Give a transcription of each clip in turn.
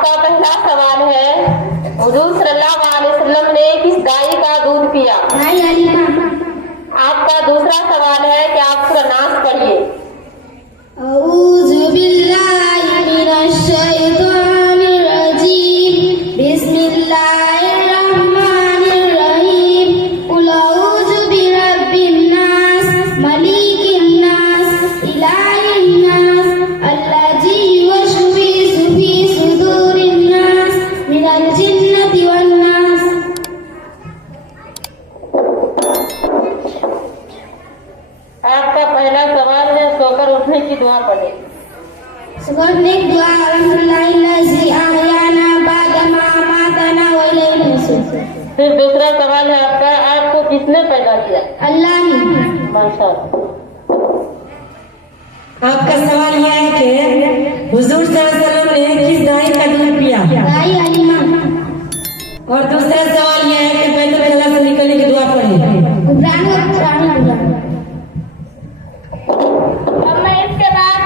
आपका पहला सवाल है, हुजूर सल्लल्लाहु अलैहि वसल्लम ने किस गाय का दूध पिया? आपका दूसरा सवाल है कि आप सूरह नास पढ़िए। औज़ु बिल्लाहि मिनश शैतानिर रजीम, बिस्मिल्लाहिर रहमानिर रहीम, कुल औज़ु बिरब्बिन नास, मलिकिन नास, इलाहिन नास, अल्लज़ी युवस्विसु फी सुदूरिन नास, मिनल जिन्नति वन नास। आपका पहला सवाल है, सोकर उठने की दुआ पढ़े। सोकर उठने की दुआ, अल्हम्दुलिल्लाहिल्लज़ी अहयाना बअदमा अमाताना व इलैहिल नुशूर। फिर दूसरा सवाल है आपका, आपको किसने पैदा किया? अल्लाह ने। माशाअल्लाह। आपका सवाल यह है कि हुजूर सल्लल्लाहु अलैहि वसल्लम ने किस गाय का दूध पिया? गाय हलीमा। और दूसरा सवाल यह है कि बैतुल खला से निकलने की दुआ पढ़े। कुरान और कुरानी दुआ। अब मैं इसके बाद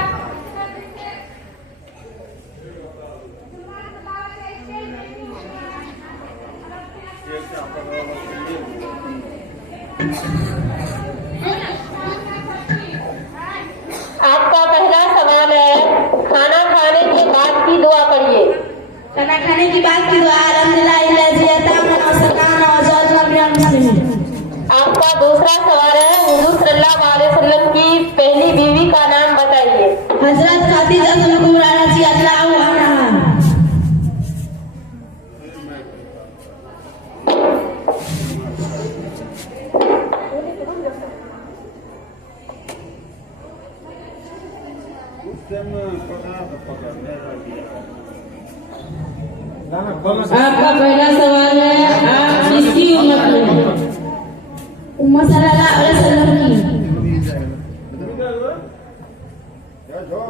आपका पहला सवाल है, खाना खाने के बाद की दुआ पढ़िए। खाना खाने की बात की दुआ, अल्हम्दुलिल्लाहिल्लज़ी अतामना व सकाना व जअलना मिनल मुस्लिमीन। आपका दूसरा सवाल है, हुजूर सल्लल्लाहु अलैहि वसल्लम की पहली बीवी का नाम बताइए। हजरत खदीजा कुबरा रज़ियल्लाहु अन्हा। आपका पहला सवाल है, आप किसकी उम्मत में हैं? उम्मत सल्लल्लाहु अलैहि वसल्लम की।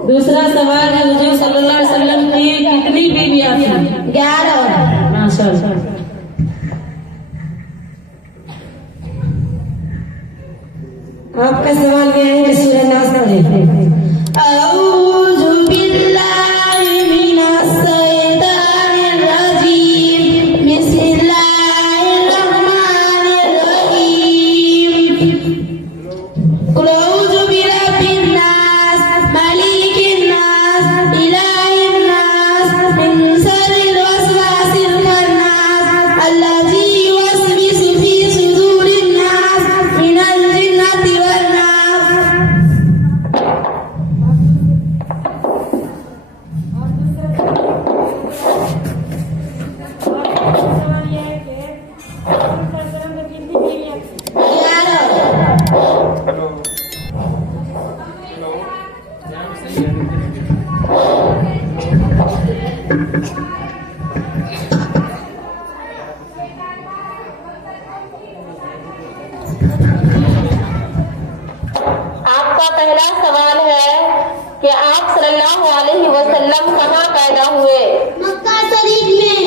दूसरा सवाल है, हुजूर सल्लल्लाहु अलैहि वसल्लम की कितनी बीवियां थी? 11। माशाअल्लाह। आपका सवाल यह है कि सूरह नास पढ़े। औज़ु बिल्लाहि मिनश शैतानिर रजीम, बिस्मिल्लाहिर रहमानिर रहीम, कुल औज़ु बिरब्बिन नास, मलिकिन नास, इलाहिन नास, मिन शर्रिल वसवासिल खन्नास, अल्लज़ी युवस्विसु फी सुदूरिन नास, मिनल जिन्नति वन नास। आपका पहला सवाल है कि आप सल्लल्लाहु अलैहि वसल्लम कहाँ पैदा हुए? मक्का शरीफ में।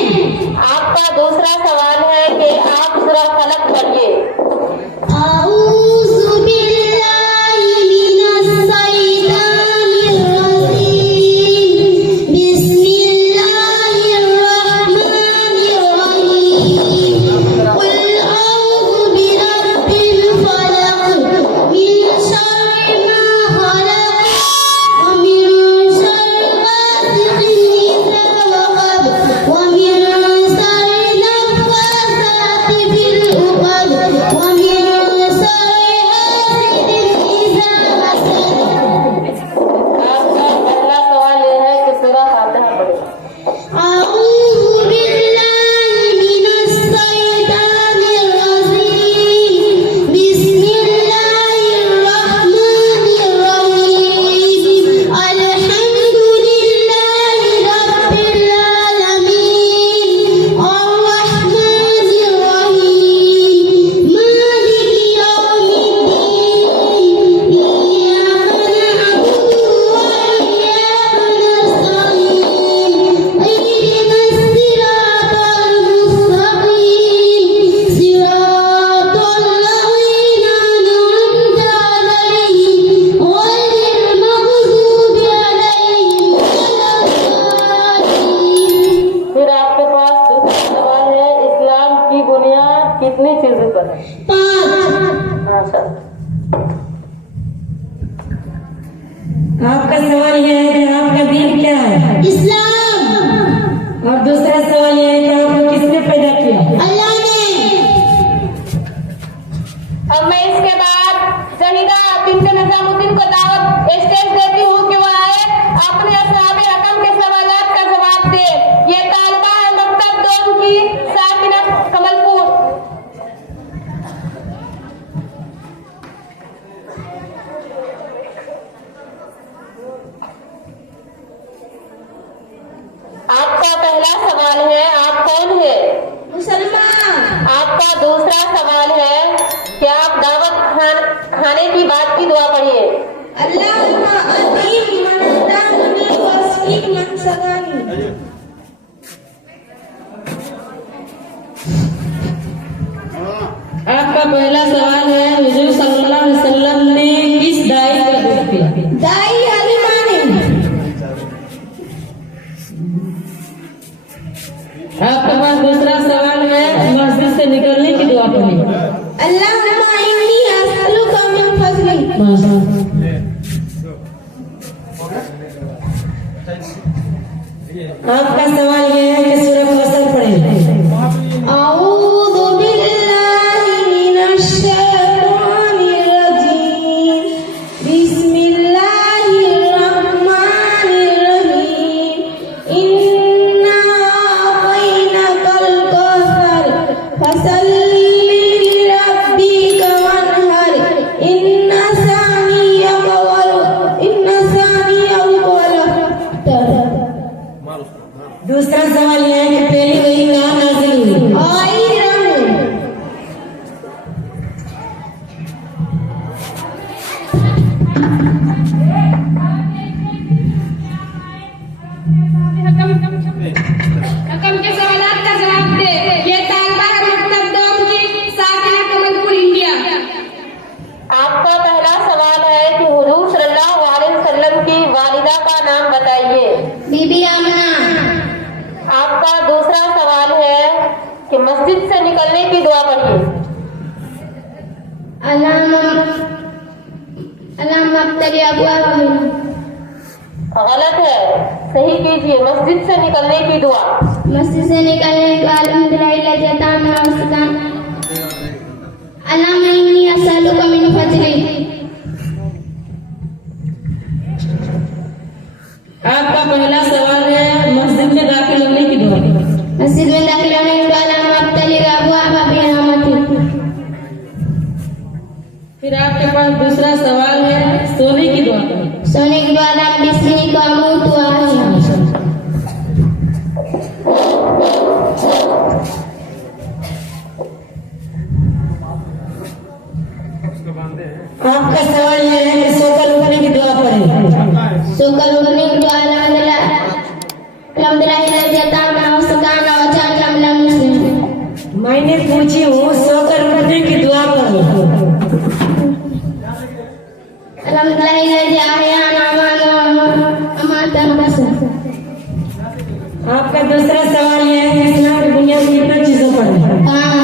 आपका दूसरा सवाल है कि आप सूरह फलक पढ़िए। औज़ु बिल्लाहि मिनश शैतानिर रजीम, बिस्मिल्लाहिर रहमानिर रहीम, कुल औज़ु बिरब्बिल फलक, मिन शर्रि मा खलक, व मिन शर्रि गासिकिन इज़ा वक़ब, व मिन शर्रि नफ़्फ़ासाति फिल उक़द, व मिन शर्रि हासिदिन इज़ा हसद। आपका पहला सवाल यह है कि सूरह फातिहा पढ़िए। औज़ु बिल्लाहि मिनश शैतानिर रजीम, बिस्मिल्लाहिर रहमानिर रहीम, अल्हम्दुलिल्लाहि रब्बिल आलमीन, अर्रहमानिर रहीम, मालिकि यौमिद्दीन, इय्याका नअबुदु व इय्याका नस्तईन, नंबर? 5. हाँ सर। आपका सवाल यह है कि आपका दीन क्या है? इस्लाम. और दूसरा सवाल यह है कि आपको किसने पैदा किया? अल्लाह ने. अब मैं इसके बाद शहीदा बिन्त निजामुद्दीन को दावत स्टेज देती हूँ कि वह आए अपने असहाबे हकम के सवालात का जवाब दे। ये तालिबा है मकतब दोम की साकिना कमलपुर। आपका पहला सवाल है, आप कौन है? मुसलमान. आपका दूसरा सवाल है कि आप दावत खाने की बात की दुआ पढ़िए। अल्लाहुम्मा अतीम मन दामनी वस्फीक मन सगानी. आपका पहला सवाल है हुजूर सल्लल्लाहु अलैहि वसल्लम ने किस दाई का दूध पिया? दाई हलीमा ने. आपके पास दूसरा सवाल है मस्जिद से निकलने की दुआ पढ़िए। अल्लाहुम्मा इन्नी अस्अलुका मिन फज़लिक. आपका सवाल यह है कि सूरह कौसर पढ़िए। अऊज़ु बिल्लाहि मिनश शैतानिर रजीम. बिस्मिल्लाहिर रहमानिर रहीम. इन्ना अतैनाकल कौसर फसल्लि लिरब्बिका वन्हर. इन्ना सानियका हुवल अबतर. दूसरा सवाल यह है कि पहली वही कहाँ नाजिल हुई? हकम के सवालात का जवाब दे। ये तालिबा है मकतब दोम की साकिना कमलपुर इंडिया। आपका पहला सवाल है कि हुजूर सल्लल्लाहु अलैहि वसल्लम की वालिदा का नाम बताइए। बीबी आमना। आपका दूसरा सवाल है कि मस्जिद से निकलने की दुआ पढ़िए। अल्लाह मब्तली अबवाब. गलत है, सही कीजिए। मस्जिद से निकलने की दुआ। मस्जिद से निकलने के बाद अल्हम्दुलिल्लाह जताना वस्तकान. अल्लाहुम्मा इन्नी अस्अलुका मिन फज़लिक. आपका पहला सवाल है मस्जिद में दाखिल होने की दुआ। मस्जिद में दाखिल होने के बाद अल्लाह मब्तली अबवाब बिरहमतिक. फिर आपके पास दूसरा सवाल है सोने की दुआ। सोने के बाद आप बिस्मिल्लाह को अमूत वाहिया. आपका सवाल यह है कि सोकर उठने की दुआ पढ़े। सोकर उठने के बाद अल्हम्दुलिल्लाह जताना वस्तकान वजअलना मिनल मुस्लिमीन. मैंने पूछी हूँ सोकर उठने की दुआ पढ़ो। अल्हम्दुलिल्लाह अहयाना व अमातन बसर. आपका दूसरा सवाल यह है कि इस्लाम की बुनियाद कितनी चीजों पर है? 5.